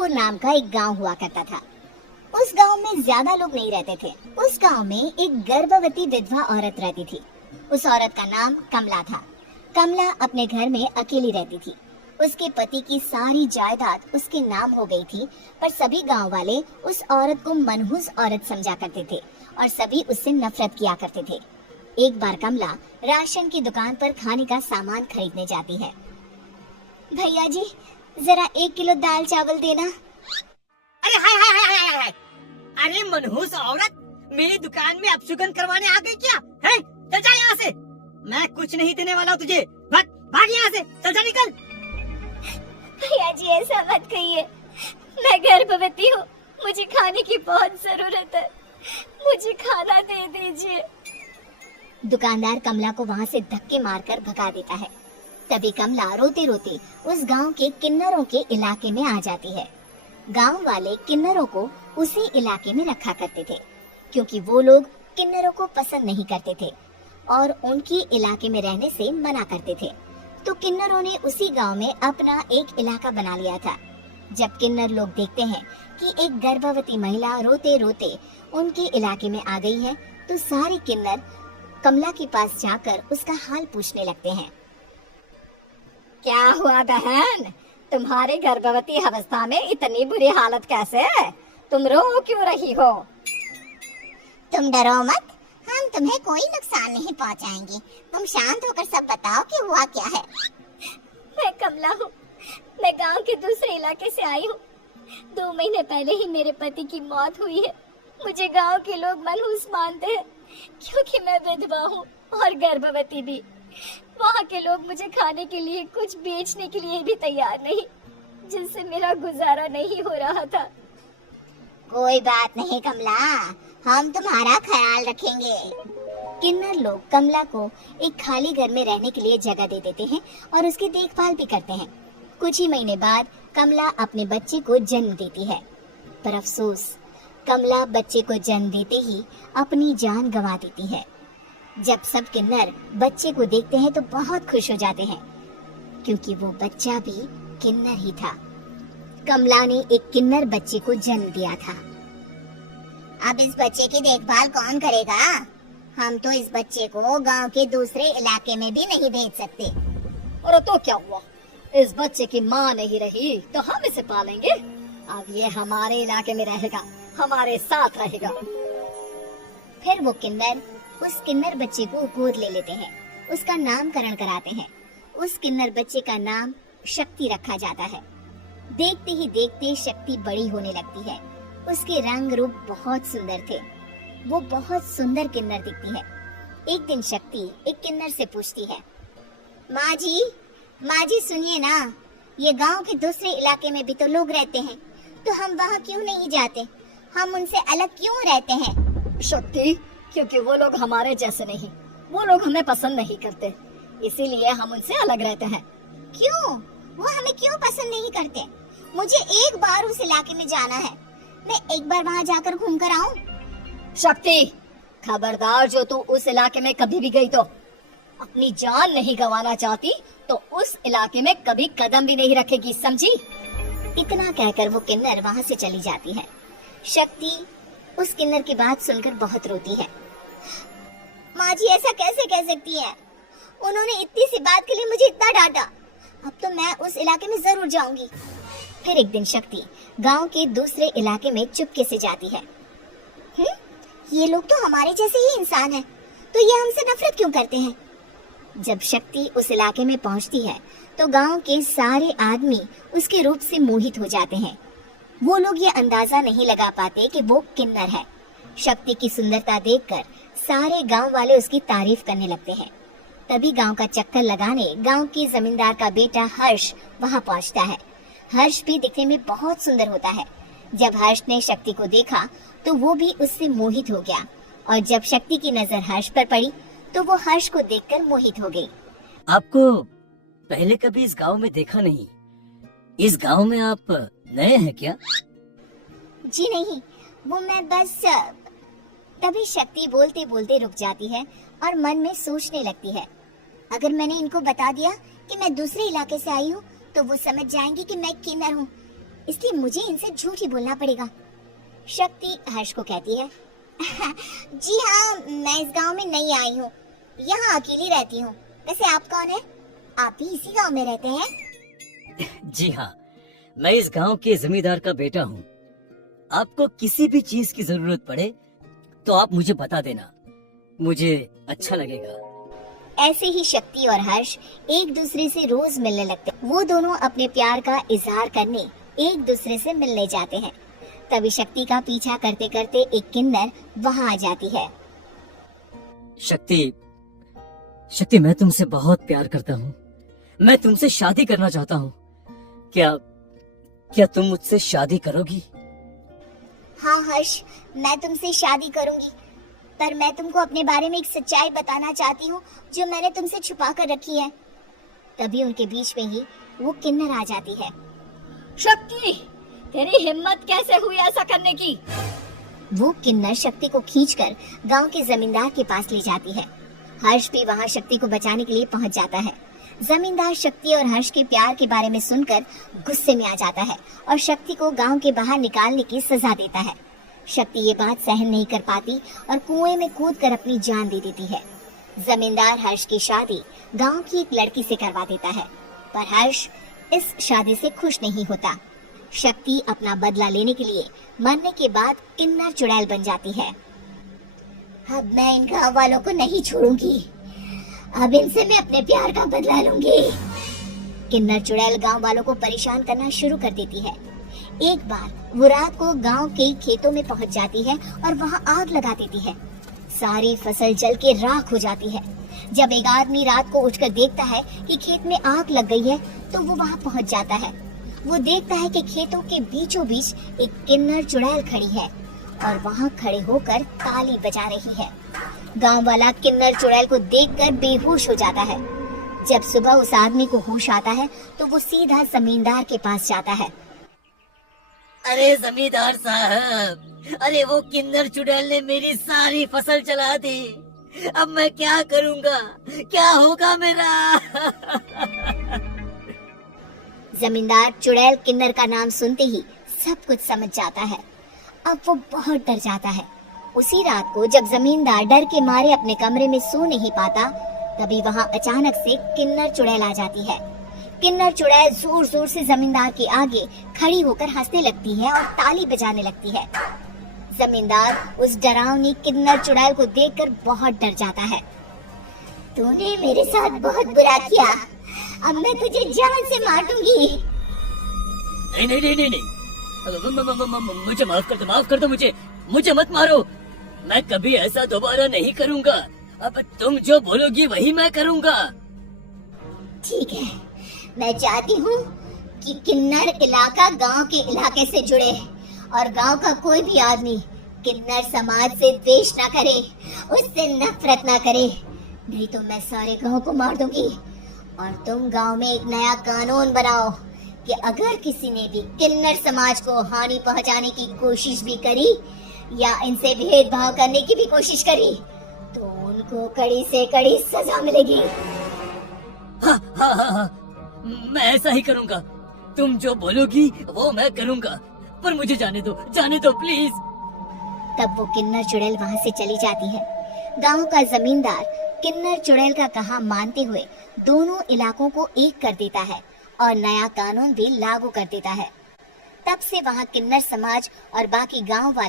रामपुर नाम का एक गांव हुआ करता था। उस गांव में ज्यादा लोग नहीं रहते थे। उस गांव में एक गर्भवती विधवा औरत रहती थी। उस औरत का नाम कमला था। कमला अपने घर में अकेली रहती थी। उसके पति की सारी जायदाद उसके नाम हो गई थी, पर सभी गांव वाले उस औरत को मनहूस औरत समझा करते थे और सभी उससे नफरत किया करते थे। एक बार कमला राशन की दुकान पर खाने का सामान खरीदने जाती है। भैया जी, जरा 1 किलो दाल चावल देना। अरे हाय हाय हाय हाय हाय! अरे मनहूस औरत, मेरी दुकान में अपशुगन करवाने आ गई क्या? है? चल जा यहाँ से। मैं कुछ नहीं देने वाला तुझे। भाग भाग यहाँ से, चल जा निकल। भैया जी, ऐसा मत कहिए। मैं गर्भवती हूँ, मुझे खाने की बहुत जरूरत है, मुझे खाना दे दीजिए। दुकानदार कमला को वहाँ से धक्के मारकर भगा देता है। तभी कमला रोते रोते उस गांव के किन्नरों के इलाके में आ जाती है। गांव वाले किन्नरों को उसी इलाके में रखा करते थे, क्योंकि वो लोग किन्नरों को पसंद नहीं करते थे और उनकी इलाके में रहने से मना करते थे। तो किन्नरों ने उसी गांव में अपना एक इलाका बना लिया था। जब किन्नर लोग देखते हैं कि एक गर्भवती महिला रोते रोते उनके इलाके में आ गई है, तो सारे किन्नर कमला के पास जाकर उसका हाल पूछने लगते हैं। क्या हुआ बहन, तुम्हारी गर्भवती अवस्था में इतनी बुरी हालत कैसे है? तुम रो क्यों रही हो? तुम डरो मत, हम तुम्हें कोई नुकसान नहीं पहुंचाएंगे। तुम शांत होकर सब बताओ कि हुआ क्या है। मैं कमला हूँ, मैं गांव के दूसरे इलाके से आई हूँ। 2 महीने पहले ही मेरे पति की मौत हुई है। मुझे गांव के लोग मनहूस मानते हैं, क्योंकि मैं विधवा हूँ और गर्भवती भी। वहाँ के लोग मुझे खाने के लिए कुछ बेचने के लिए भी तैयार नहीं, जिससे मेरा गुजारा नहीं हो रहा था। कोई बात नहीं कमला, हम तुम्हारा ख्याल रखेंगे। किन्नर लोग कमला को एक खाली घर में रहने के लिए जगह दे देते हैं और उसकी देखभाल भी करते हैं। कुछ ही महीने बाद कमला अपने बच्चे को जन्म देती है, पर अफसोस, कमला बच्चे को जन्म देते ही अपनी जान गंवा देती है। जब सब किन्नर बच्चे को देखते हैं तो बहुत खुश हो जाते हैं, क्योंकि वो बच्चा भी किन्नर ही था। कमला ने एक किन्नर बच्चे को जन्म दिया था। अब इस बच्चे की देखभाल कौन करेगा? हम तो इस बच्चे को गांव के दूसरे इलाके में भी नहीं भेज सकते। और तो क्या हुआ, इस बच्चे की माँ नहीं रही तो हम इसे पालेंगे। अब ये हमारे इलाके में रहेगा, हमारे साथ रहेगा। फिर वो किन्नर उस किन्नर बच्चे को गोद ले लेते हैं, उसका नामकरण कराते हैं। उस किन्नर बच्चे का नाम शक्ति रखा जाता है। देखते ही देखते शक्ति बड़ी होने लगती है। उसके रंग रूप बहुत सुंदर थे। वो बहुत सुंदर किन्नर दिखती है। एक दिन शक्ति एक किन्नर से पूछती है, माँ जी सुनिए ना, ये गांव के दूसरे इलाके में भी तो लोग रहते हैं, तो हम वहाँ क्यों नहीं जाते? हम उनसे अलग क्यों रहते हैं? शक्ति, क्योंकि वो लोग हमारे जैसे नहीं, वो लोग हमें पसंद नहीं करते, इसीलिए हम उनसे अलग रहते हैं। क्यों? वो हमें क्यों पसंद नहीं करते? मुझे एक बार उस इलाके में जाना है, मैं एक बार वहाँ जाकर घूम कर आऊँ। शक्ति, खबरदार, जो तू उस इलाके में कभी भी गई तो अपनी जान नहीं गंवाना चाहती तो उस इलाके में कभी कदम भी नहीं रखेगी, समझी? इतना कहकर वो किन्नर वहाँ से चली जाती है। शक्ति उस किन्नर की बात सुनकर बहुत रोती है। माँ जी ऐसा कैसे कह सकती है? उन्होंने इतनी सी बात के लिए मुझे इतना डांटा। अब तो मैं उस इलाके में जरूर जाऊंगी। फिर एक दिन शक्ति गांव के दूसरे इलाके में चुपके से जाती है। ये लोग तो हमारे जैसे ही इंसान हैं, तो ये हमसे नफरत क्यों करते हैं? जब शक्ति उस इलाके में पहुंचती है तो गांव के सारे आदमी उसके रूप से मोहित हो जाते हैं। वो लोग ये अंदाजा नहीं लगा पाते कि वो किन्नर है। शक्ति की सुंदरता देखकर सारे गांव वाले उसकी तारीफ करने लगते हैं। तभी गांव का चक्कर लगाने गांव के जमींदार का बेटा हर्ष वहां पहुंचता है। हर्ष भी दिखने में बहुत सुंदर होता है। जब हर्ष ने शक्ति को देखा तो वो भी उससे मोहित हो गया, और जब शक्ति की नजर हर्ष पर पड़ी तो वो हर्ष को देखकर मोहित हो गई। आपको पहले कभी इस गांव में देखा नहीं। इस गांव में आप नए हैं क्या? जी नहीं, वो मैं बस। तभी शक्ति बोलते बोलते रुक जाती है और मन में सोचने लगती है, अगर मैंने इनको बता दिया कि मैं दूसरे इलाके से आई हूँ तो वो समझ जाएंगे कि मैं किन्नर हूँ, इसलिए मुझे इनसे झूठ ही बोलना पड़ेगा। शक्ति हर्ष को कहती है, जी हाँ, मैं इस गांव में नई आई हूँ, यहाँ अकेली रहती हूँ। वैसे आप कौन है? आप भी इसी गांव में रहते हैं? जी हाँ, मैं इस गांव के जमींदार का बेटा हूँ। आपको किसी भी चीज की जरूरत पड़े तो आप मुझे बता देना, मुझे अच्छा लगेगा। ऐसे ही शक्ति और हर्ष एक दूसरे से रोज मिलने लगते। वो दोनों अपने प्यार का इजहार करने एक दूसरे से मिलने जाते हैं। तभी शक्ति का पीछा करते करते एक किन्नर वहाँ आ जाती है। शक्ति, मैं तुमसे बहुत प्यार करता हूँ। मैं तुमसे शादी करना चाहता हूँ। क्या तुम मुझसे शादी करोगी? हाँ हर्ष, मैं तुमसे शादी करूंगी, पर मैं तुमको अपने बारे में एक सच्चाई बताना चाहती हूँ जो मैंने तुमसे छुपा कर रखी है। तभी उनके बीच में ही वो किन्नर आ जाती है। शक्ति, तेरी हिम्मत कैसे हुई ऐसा करने की? वो किन्नर शक्ति को खींचकर गांव के जमींदार के पास ले जाती है। हर्ष भी वहाँ शक्ति को बचाने के लिए पहुँच जाता है। जमींदार शक्ति और हर्ष के प्यार के बारे में सुनकर गुस्से में आ जाता है और शक्ति को गांव के बाहर निकालने की सजा देता है। शक्ति ये बात सहन नहीं कर पाती और कुएं में कूदकर अपनी जान दे देती है। जमींदार हर्ष की शादी गांव की एक लड़की से करवा देता है, पर हर्ष इस शादी से खुश नहीं होता। शक्ति अपना बदला लेने के लिए मरने के बाद किन्नर चुड़ैल बन जाती है। अब मैं इन गाँव वालों को नहीं छोड़ूंगी, अब इनसे मैं अपने प्यार का बदला लूंगी। किन्नर चुड़ैल गांव वालों को परेशान करना शुरू कर देती है। एक बार वो रात को गांव के खेतों में पहुंच जाती है और वहां आग लगा देती है। सारी फसल जल के राख हो जाती है। जब एक आदमी रात को उठकर देखता है कि खेत में आग लग गई है तो वो वहां पहुंच जाता है। वो देखता है कि खेतों के बीचों बीच एक किन्नर चुड़ैल खड़ी है और वहां खड़े होकर ताली बजा रही है। गांव वाला किन्नर चुड़ैल को देखकर बेहोश हो जाता है। जब सुबह उस आदमी को होश आता है तो वो सीधा जमींदार के पास जाता है। अरे जमींदार साहब, अरे वो किन्नर चुड़ैल ने मेरी सारी फसल जला दी। अब मैं क्या करूँगा, क्या होगा मेरा? जमींदार चुड़ैल किन्नर का नाम सुनते ही सब कुछ समझ जाता है। अब वो बहुत डर जाता है। उसी रात को जब जमींदार डर के मारे अपने कमरे में सो नहीं पाता, तभी वहाँ अचानक से किन्नर चुड़ैल आ जाती है। किन्नर चुड़ैल जोर जोर से जमींदार के आगे खड़ी होकर हंसने लगती है और ताली बजाने लगती है। जमींदार उस डरावनी किन्नर चुड़ैल को देखकर बहुत डर जाता है। तूने मेरे साथ बहुत बुरा किया, अब मैं तुझे जान से मार दूंगी। नहीं नहीं नहीं नहीं, मुझे माफ कर दो, मुझे मत मारो। मैं कभी ऐसा दोबारा नहीं करूँगा। अब तुम जो बोलोगी वही मैं करूँगा। ठीक है, मैं चाहती हूँ कि किन्नर इलाका गांव के इलाके से जुड़े और गांव का कोई भी आदमी किन्नर समाज से द्वेष ना करे, उससे नफरत ना करे, नहीं तो मैं सारे गांव को मार दूंगी। और तुम गांव में एक नया कानून बनाओ कि अगर किसी ने भी किन्नर समाज को हानि पहुंचाने की कोशिश भी करी या इनसे भेदभाव करने की भी कोशिश करी तो उनको कड़ी से कड़ी सजा मिलेगी। हाँ हाँ हाँ हाँ, मैं ऐसा ही करूँगा। तुम जो बोलोगी वो मैं करूँगा, पर मुझे जाने दो प्लीज। तब वो किन्नर चुड़ैल वहाँ से चली जाती है। गांव का जमींदार किन्नर चुड़ैल का कहा मानते हुए दोनों इलाकों को एक कर देता है और नया कानून भी लागू कर देता है। तब से वहाँ किन्नर समाज और बाकी गांव वाले